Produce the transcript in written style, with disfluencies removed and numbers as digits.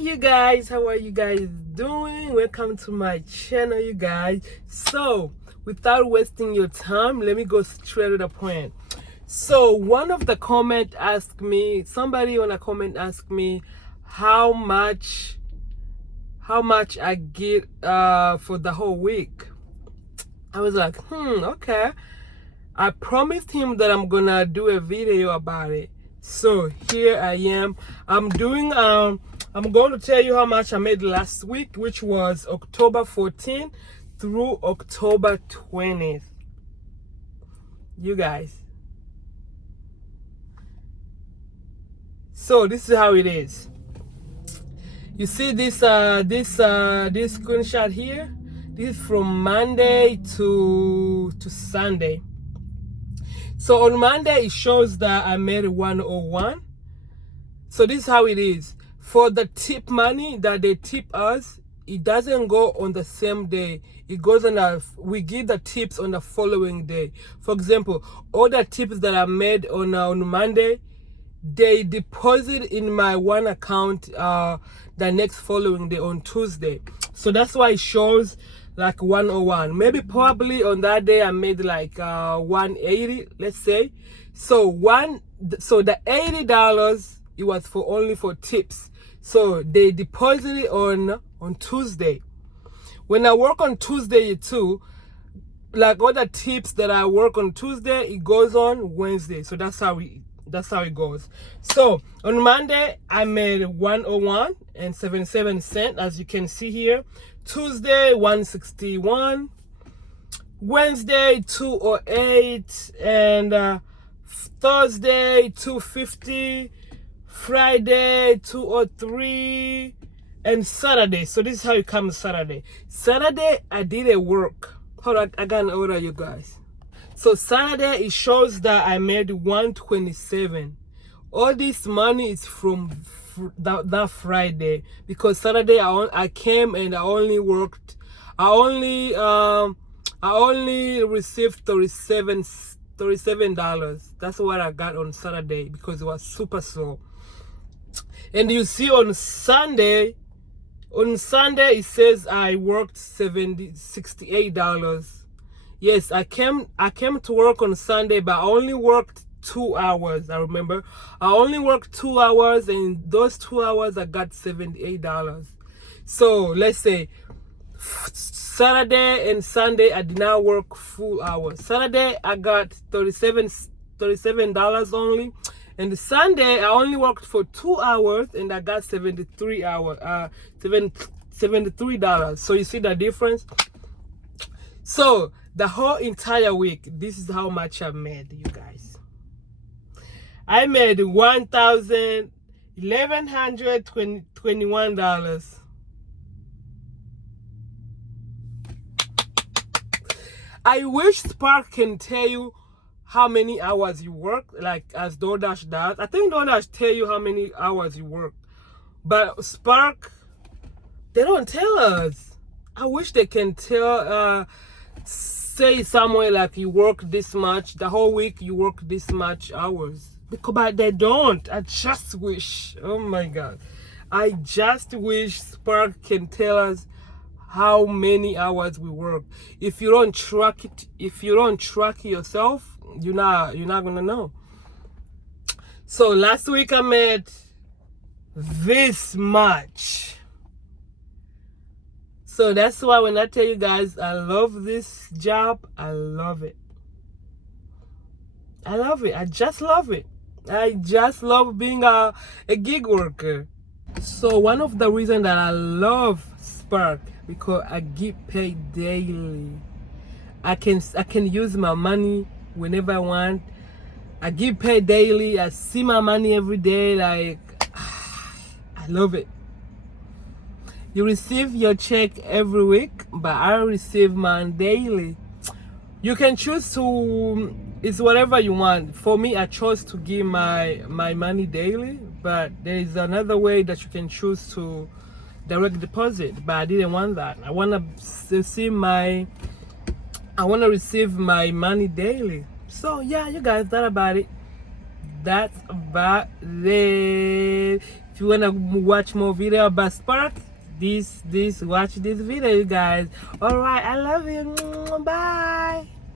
you guys, how are you guys doing? Welcome to my channel, you guys. So without wasting your time, let me go straight to the point. So one of the comment asked me, somebody on a comment asked me how much I get for the whole week. I was like, okay. I promised him that I'm gonna do a video about it. So here I am. I'm going to tell you how much I made last week, which was October 14th through October 20th. You guys. So this is how it is. You see this screenshot here? This is from Monday to Sunday. So on Monday it shows that I made 101. So this is how it is. For the tip money that they tip us, it doesn't go on the same day. It goes on we give the tips on the following day. For example, all the tips that I made on Monday, they deposit in my one account the next following day on Tuesday. So that's why it shows like 101. Maybe probably on that day I made like 180, let's say. So the $80 it was only for tips. So they deposit it on Tuesday. When I work on Tuesday too, like all the tips that I work on Tuesday, it goes on Wednesday. So that's how it goes. So on Monday I made 101.77 as you can see here. Tuesday 161, Wednesday 208, and Thursday 250, Friday 203, and Saturday. So this is how it comes Saturday. Saturday I did a work. Hold on, I got an order, you guys. So Saturday it shows that I made 127. All this money is from that Friday, because Saturday I came and I only worked. I only received $37. That's what I got on Saturday because it was super slow. And you see on Sunday it says I worked $68. Yes, I came to work on Sunday, but I only worked 2 hours. I remember I only worked 2 hours, and those 2 hours I got $78. So let's say Saturday and Sunday I did not work full hours. Saturday I got $37 only, and Sunday I only worked for 2 hours and I got $73. So you see the difference. So the whole entire week, this is how much I made, you guys. I made $1,121. I wish Spark can tell you how many hours you work, like as DoorDash does. I think DoorDash tell you how many hours you work, but Spark, they don't tell us. I wish they can tell, say somewhere like you work this much, the whole week you work this much hours. But they don't. I just wish. Oh my God. I just wish Spark can tell us how many hours we work. If you don't track it, yourself, you're not gonna know. So last week I made this much. So that's why when I tell you guys I love this job, I love it. I love it. I just love it. I just love being a gig worker. So one of the reasons that I love Spark, because I get paid daily. I can use my money whenever I want. I get paid daily. I see my money every day. Like, I love it. You receive your check every week, but I receive mine daily. You can choose to, it's whatever you want. For me, I chose to give my money daily, but there is another way that you can choose to direct deposit, but I didn't want that. I want to receive my money daily. So yeah, you guys, that's about it. If If you wanna watch more video about Spark, watch this video, you guys. All right, I love you. Bye.